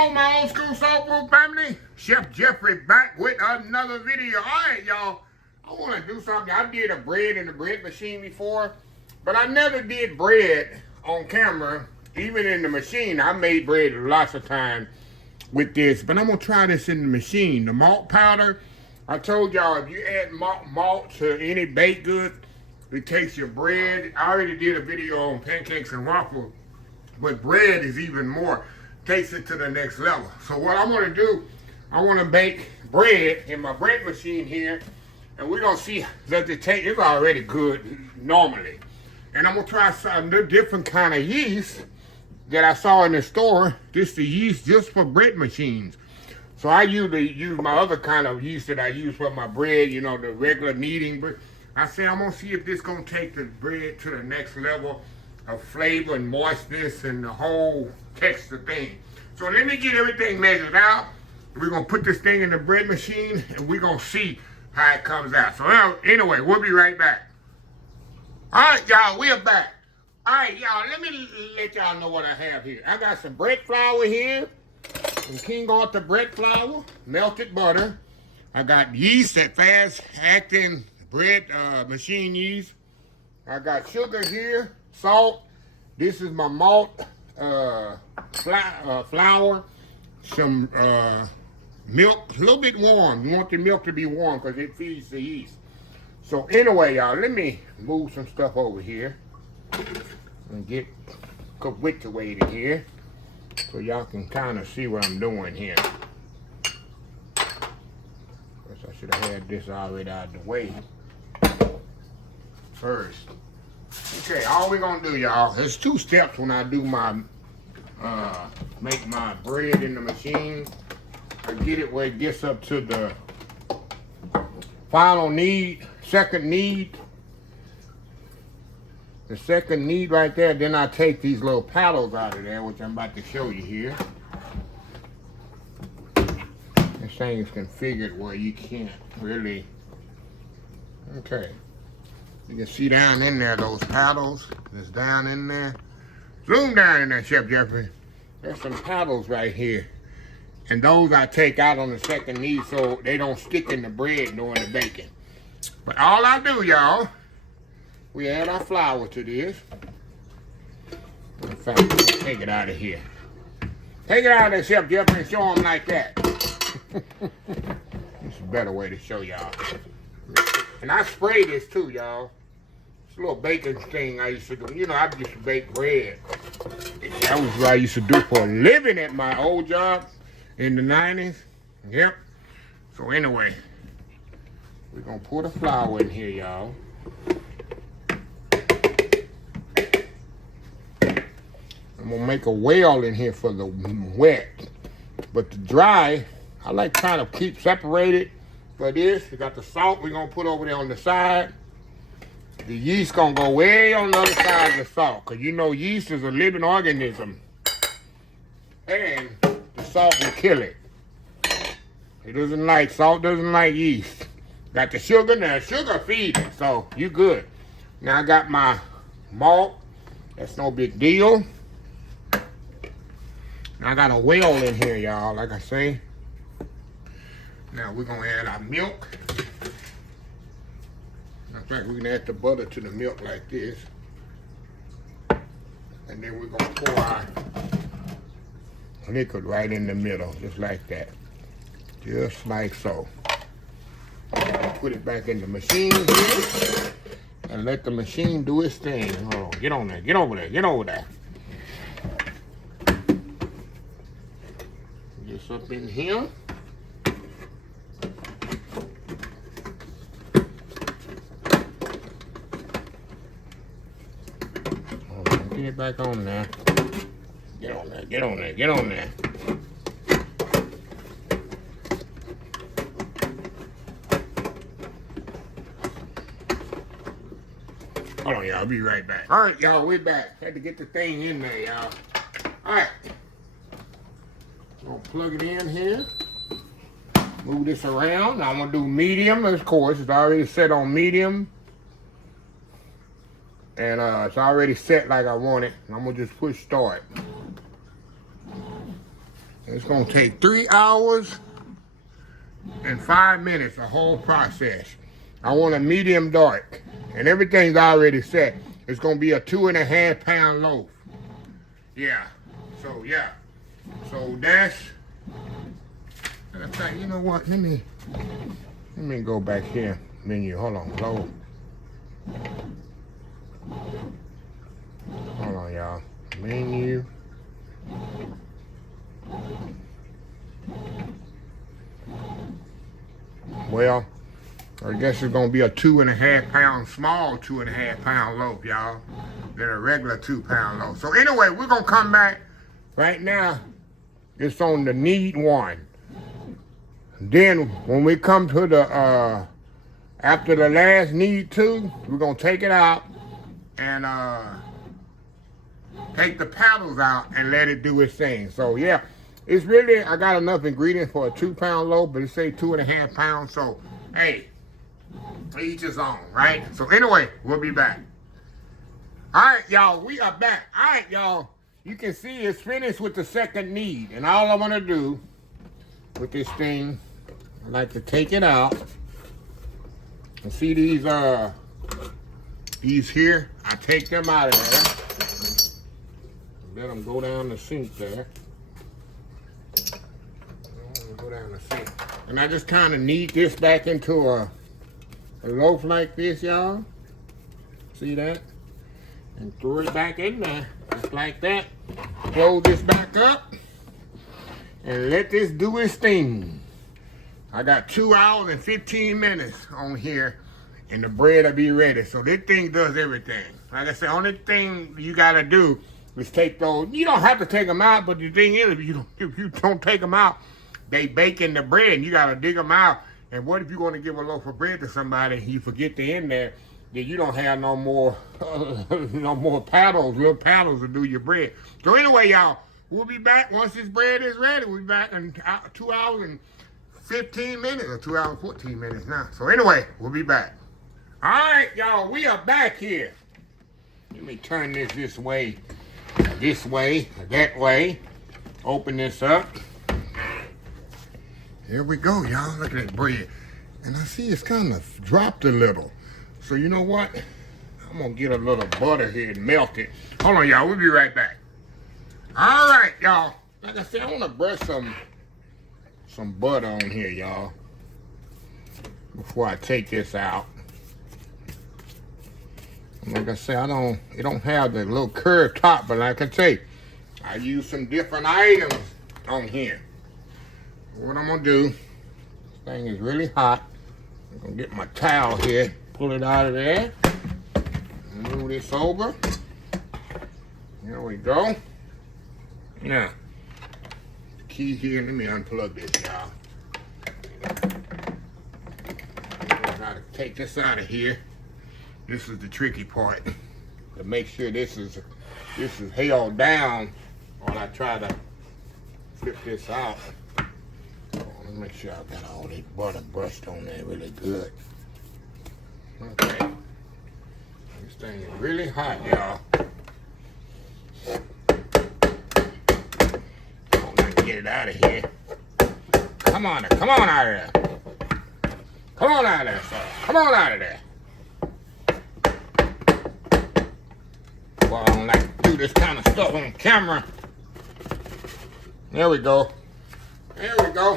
on, my old school soul food family? Chef Jeffrey back with another video. All right, y'all. I want to do something. I did a bread in the bread machine before, but I never did bread on camera, even in the machine. I made bread lots of times with this, but I'm going to try this in the machine. The malt powder, I told y'all, if you add malt to any baked goods, it takes your bread. I already did a video on pancakes and waffles, but bread is even more. Takes it to the next level. So what I want to do, I want to bake bread in my bread machine here, and we're going to see that the taste is already good normally. And I'm going to try some different kind of yeast that I saw in the store. This is the yeast just for bread machines. So I usually use my other kind of yeast that I use for my bread, you know, the regular kneading. But I said I'm going to see if this is going to take the bread to the next level of flavor and moistness and the whole texture thing. So let me get everything measured out. We're going to put this thing in the bread machine and we're going to see how it comes out. So anyway, we'll be right back. All right, y'all, we're back. All right, y'all, let me let y'all know what I have here. I got some bread flour here, some King Arthur bread flour, melted butter. I got yeast, that fast-acting bread machine yeast. I got sugar here, salt. This is my malt flour, some milk, a little bit warm. You want the milk to be warm because it feeds the yeast. So anyway, y'all, let me move some stuff over here and get situated here so y'all can kind of see what I'm doing here. Guess I should have had this already out of the way first. Okay, all we're gonna do, y'all, there's two steps when I do my make my bread in the machine. I get it where it gets up to the final knead, second knead. The second knead right there, then I take these little paddles out of there, which I'm about to show you here. This thing is configured where you can't really, okay. You can see down in there, those paddles, it's down in there. Zoom down in there, Chef Jeffrey. There's some paddles right here. And those I take out on the second knead so they don't stick in the bread during the baking. But all I do, y'all, we add our flour to this. In fact, take it out of here. Take it out of there, Chef Jeffrey, and show them like that. This is a better way to show y'all. And I spray this too, y'all. It's a little baking thing I used to do. You know, I used to bake bread. That was what I used to do for a living at my old job in the 90s. Yep. So anyway, we're going to pour the flour in here, y'all. I'm going to make a well in here for the wet. But the dry, I like trying to keep separated. For this, we got the salt we're going to put over there on the side. The yeast going to go way on the other side of the salt. Because you know yeast is a living organism. And the salt will kill it. It doesn't like, salt doesn't like yeast. Got the sugar now. Sugar feeds it, so you good. Now I got my malt. That's no big deal. Now I got a well in here, y'all, like I say. Now we're gonna add our milk. In fact, we're gonna add the butter to the milk like this. And then we're gonna pour our liquid right in the middle, just like that. Just like so. Put it back in the machine here and let the machine do its thing. Oh, get on there, get over there, get over there. Get this up in here. Get it back on there. Get on there, get on there, get on there. Hold on, y'all, I'll be right back. All right, y'all, we're back. Had to get the thing in there, y'all. All right. Gonna plug it in here. Move this around. Now I'm gonna do medium, of course. It's already set on medium. And it's already set like I want it. I'm gonna just push start. It's gonna take 3 hours and 5 minutes, the whole process. I want a medium dark, and everything's already set. It's gonna be a 2.5 pound loaf. Yeah, so that's, you know what, let me go back here, menu, hold on, load. Hold on, y'all, menu. Well, I guess it's gonna be a 2.5 pound, small 2.5 pound loaf, y'all, than a regular 2 pound loaf. So anyway, we're gonna come back. Right now, it's on the knead one. Then when we come to the, after the last knead two, we're gonna take it out and take the paddles out and let it do its thing. So yeah, it's really, I got enough ingredients for a 2 pound loaf, but it say 2.5 pounds. So hey, each his own, right? So anyway, we'll be back. All right, y'all, we are back. All right, y'all, you can see it's finished with the second knead. And all I want to do with this thing, I like to take it out. And see these here? I take them out of there. Let them go down the sink there. Go down the sink. And I just kind of knead this back into a loaf like this, y'all. See that? And throw it back in there, just like that. Close this back up and let this do its thing. I got 2 hours and 15 minutes on here and the bread will be ready. So this thing does everything. Like I said, only thing you gotta do is take those, you don't have to take them out, but the thing is, if you don't take them out, they bake in the bread and you gotta dig them out. And what if you want to give a loaf of bread to somebody, you forget to in there, then you don't have no more paddles, little paddles to do your bread. So anyway, y'all, we'll be back once this bread is ready. We'll be back in 2 hours and 15 minutes, or 2 hours and 14 minutes now. So anyway, we'll be back. All right, y'all, we are back here. Let me turn this way, that way. Open this up. Here we go, y'all. Look at that bread. And I see it's kind of dropped a little. So you know what? I'm gonna get a little butter here and melt it. Hold on, y'all. We'll be right back. All right, y'all. Like I said, I want to brush some butter on here, y'all, before I take this out. Like I said, it don't have the little curved top, but like I say, I use some different items on here. What I'm gonna do, this thing is really hot. I'm gonna get my towel here, pull it out of there, move this over. There we go. Now, the key here, let me unplug this, y'all. I gotta take this out of here. This is the tricky part, to make sure this is held down while I try to flip this out. Let me make sure I got all that butter brushed on there really good. Okay. This thing is really hot, y'all. Get it out of here. Come on out of there. Come on out of there, sir. Come on out of there. Well, I don't like to do this kind of stuff on camera. There we go. There we go.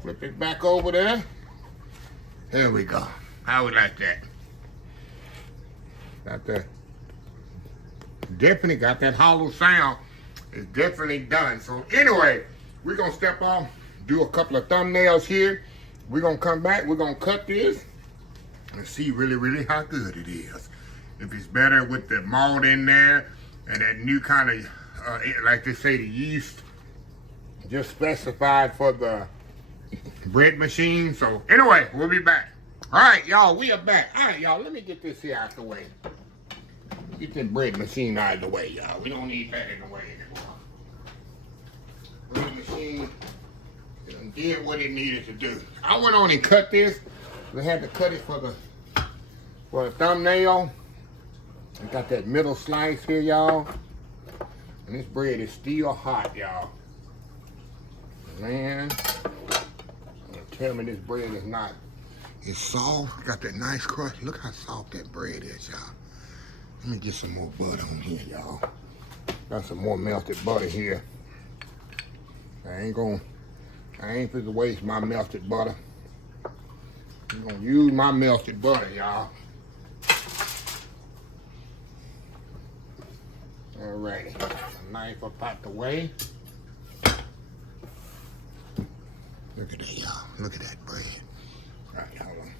Flip it back over there. There we go. How we like that? Got that. Definitely got that hollow sound. It's definitely done. So anyway, we're gonna step off, do a couple of thumbnails here. We're gonna come back, we're gonna cut this and see really how good it is. If it's better with the malt in there and that new kind of, like they say, the yeast just specified for the bread machine. So anyway, we'll be back. All right, y'all, we are back. All right, y'all, let me get this here out the way. Get this bread machine out of the way, y'all. We don't need that in the way anymore. Bread machine did what it needed to do. I went on and cut this. We had to cut it for the thumbnail. I got that middle slice here, y'all. And this bread is still hot, y'all. tell me this bread is not. It's soft, got that nice crust. Look how soft that bread is, y'all. Let me get some more butter on here, y'all. Got some more melted butter here. I ain't finna waste my melted butter. I'm gonna use my melted butter, y'all. Alrighty, a knife up out the way. Look at that, y'all. Look at that bread. All right, hold on.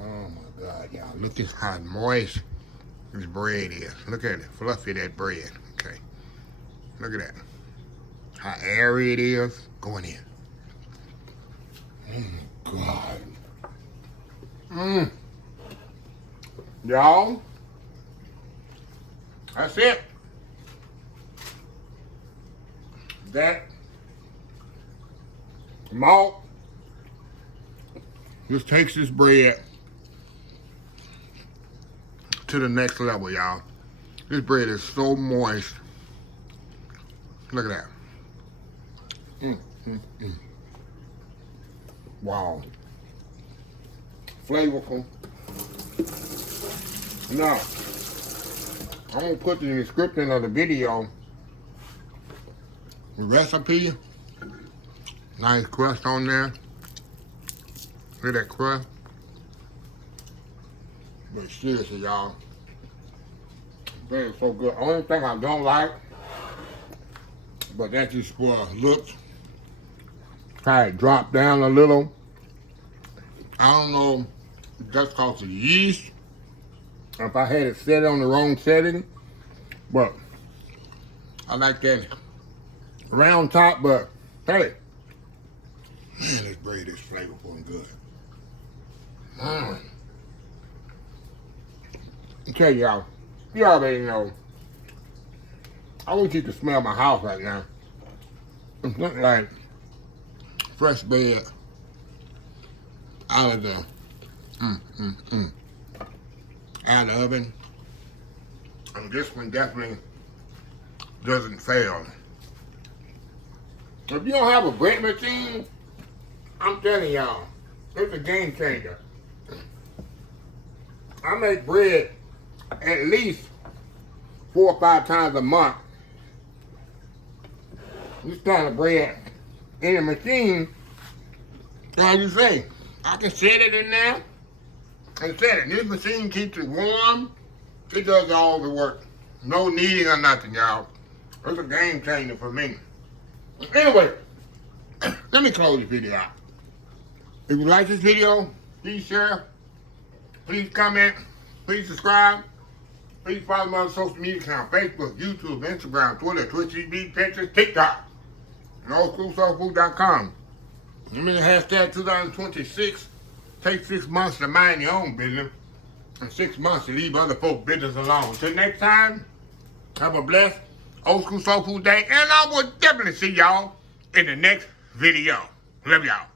Oh my God, y'all. Look at how moist this bread is. Look at it, fluffy that bread. Okay. Look at that. How airy it is. Going in. Oh my God. Y'all. That's it. That malt just takes this bread to the next level, y'all. This bread is so moist. Look at that. Wow. Flavorful. Now, I'm gonna put in the description of the video the recipe. Nice crust on there. Look at that crust. But seriously, y'all, that is so good. Only thing I don't like, but that's just for looks. How it dropped down a little. I don't know if that's cause of yeast, or if I had it set on the wrong setting, but I like that round top. But hey, man, this bread is flavorful and good. I tell y'all, you already know. I want you to smell my house right now. It's looking like fresh bread out of the out of the oven. And this one definitely doesn't fail. If you don't have a bread machine, I'm telling y'all, it's a game changer. I make bread at least 4 or 5 times a month. This kind of bread in the machine, as you say, I can set it in there and set it. This machine keeps it warm. It does all the work. No kneading or nothing, y'all. It's a game changer for me. Anyway, let me close this video out. If you like this video, please share, please comment, please subscribe, please follow me on social media account, Facebook, YouTube, Instagram, Twitter, Twitch TV, Pinterest, TikTok, and oldschoolsoulfood.com. Remember the hashtag 2026. Take 6 months to mind your own business and 6 months to leave other folks' business alone. Until next time, have a blessed Old School Soul Food Day, and I will definitely see y'all in the next video. Love y'all.